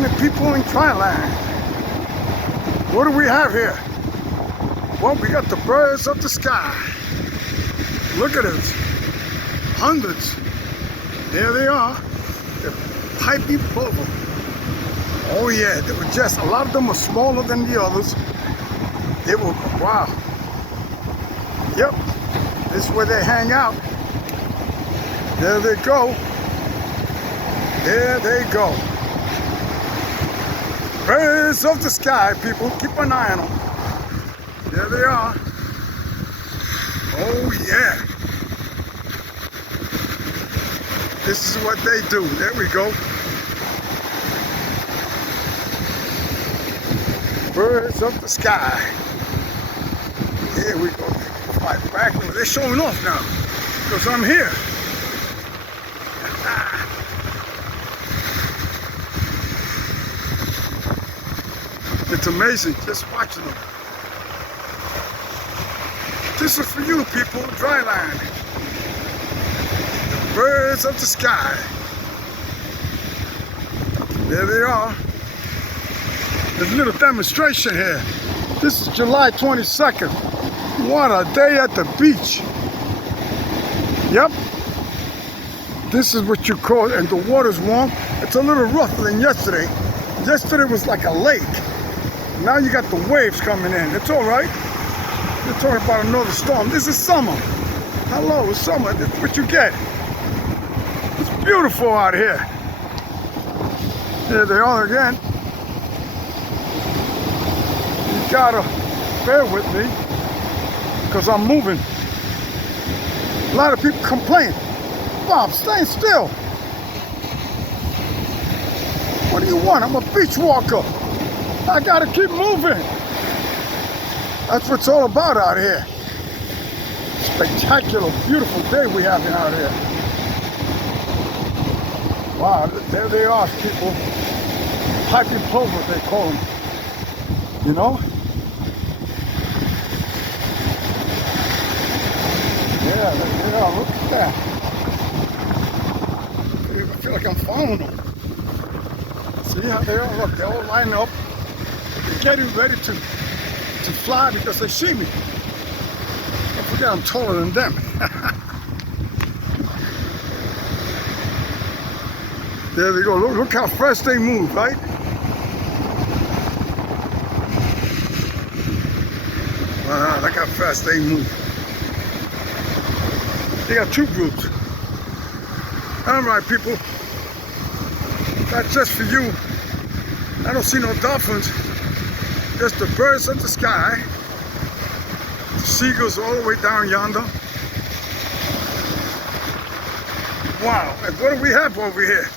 morning, people in Thailand. What do we have here? Well, we got the birds of the sky. Look at it. Hundreds. There they are. They're piping plover. Oh yeah, they were just, a lot of them were smaller than the others. They were, wow. Yep, this is where they hang out. There they go. There they go. Birds of the sky, people. Keep an eye on them. There they are. Oh yeah. This is what they do. There we go. Birds of the sky. Here we go. Right back. They're showing off now because I'm here. It's amazing just watching them. This is for you people, dryland. The birds of the sky. There they are. There's a little demonstration here. This is July 22nd. What a day at the beach. Yep. This is what you call it, and the water's warm. It's a little rougher than yesterday. Yesterday was like a lake. Now you got the waves coming in. It's all right. They're talking about another storm. This is summer. Hello, it's summer. That's what you get. It's beautiful out here. There they are again. You gotta bear with me because I'm moving. A lot of people complain. Bob, stay still. What do you want? I'm a beach walker. I gotta keep moving. That's what it's all about out here. Spectacular, beautiful day we have out here. Wow, there they are, people. Piping plover, they call them. You know? Yeah, there they are. Look at that. I feel like I'm following them. See how they are? Look, they're all lined up. They're getting ready to fly because they see me. Don't forget I'm taller than them. There they go. Look how fast they move, right? Wow, look how fast they move. They got two groups. All right, people. That's just for you. I don't see no dolphins. Just the birds of the sky. The seagulls all the way down yonder. Wow, and what do we have over here?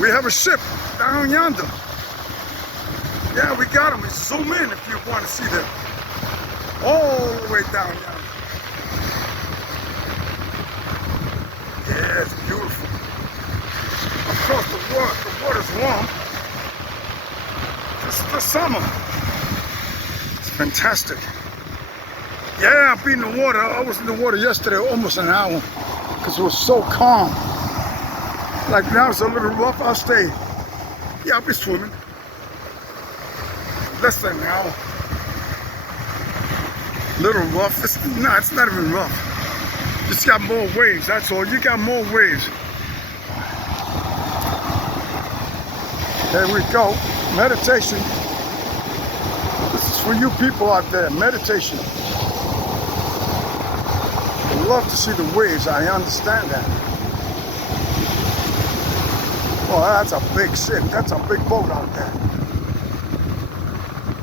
We have a ship down yonder. Yeah, we got them. Zoom in if you want to see them. All the way down yonder. Yeah, it's beautiful. Of course, the water's warm. This is the summer. It's fantastic. Yeah, I've been in the water. I was in the water yesterday almost an hour because it was so calm. Like now it's a little rough. I'll stay. Yeah, I'll be swimming. Less than an hour. Little rough. It's not even rough. Just got more waves. That's all. You got more waves. There we go. Meditation. This is for you people out there. Meditation. I love to see the waves. I understand that. Oh, that's a big ship. That's a big boat out there.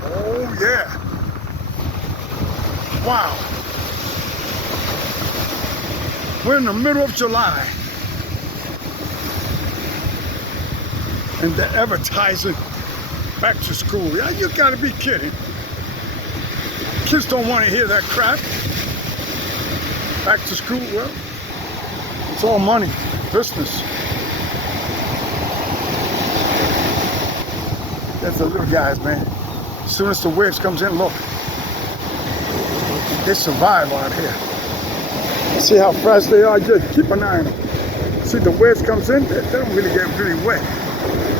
Oh, yeah. Wow. We're in the middle of July. And they're advertising back to school. Yeah, you gotta be kidding. Kids don't want to hear that crap. Back to school, well, it's all money, business. That's the little guys, man. As soon as the waves comes in, look. They survive out here. See how fast they are? Just keep an eye on them. See, the waves comes in, they don't really get really wet.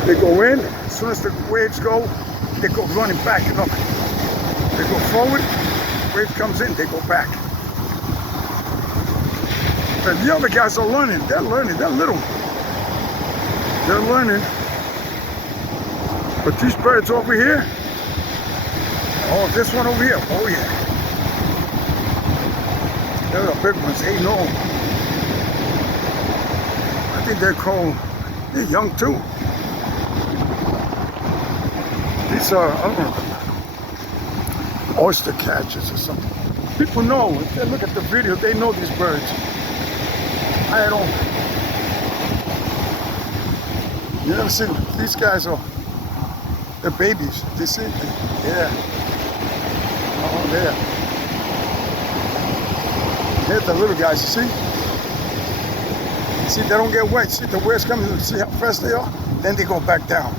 They go in, as soon as the waves go, they go running back. You know, they go forward, wave comes in, they go back. And the other guys are learning. They're learning. They're little. They're learning. But these birds over here, oh, this one over here, oh yeah. They're the big ones. They know. I think they're called, they're young too. These are, I don't know, oyster catchers or something. People know, if they look at the video, they know these birds. I don't. You never seen them. These guys are, they're babies. You see? Yeah. Oh, there. Here's the little guys, you see? See, they don't get wet. See, the waves coming, see how fast they are? Then they go back down.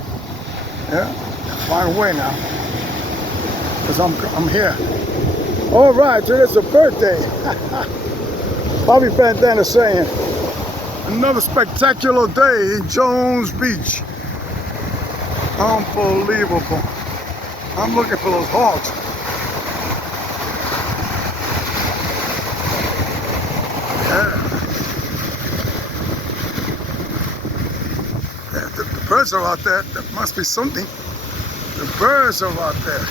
Yeah? Find a way now. Because I'm here. All right, so it's a birthday. Bobby Bandana saying, another spectacular day in Jones Beach. Unbelievable. I'm looking for those hogs. Yeah, the birds are out there. There must be something. The birds are out there.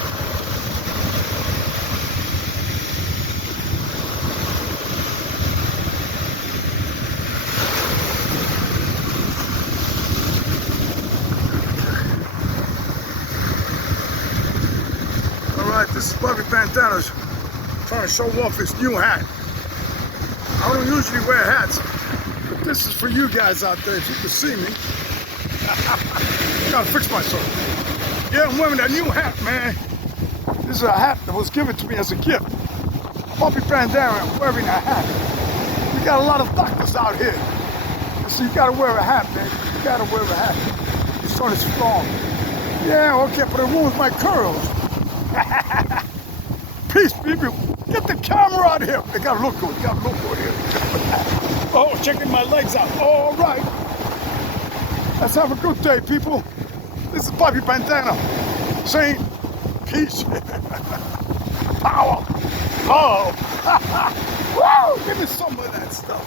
This is Bobby Bandana's trying to show off his new hat. I don't usually wear hats, but this is for you guys out there. If you can see me, I gotta fix myself. Yeah, I'm wearing that new hat, man. This is a hat that was given to me as a gift. Bobby Bandana, I'm wearing a hat. We got a lot of doctors out here. So you gotta wear a hat, man. You gotta wear a hat. The sun is strong. Yeah, okay, but it ruins my curls. Peace, people. Get the camera out here. They gotta look good. They gotta look good here. Oh, checking my legs out. All right. Let's have a good day, people. This is Bobby Bandana saying peace, power, love. Woo! Give me some of that stuff.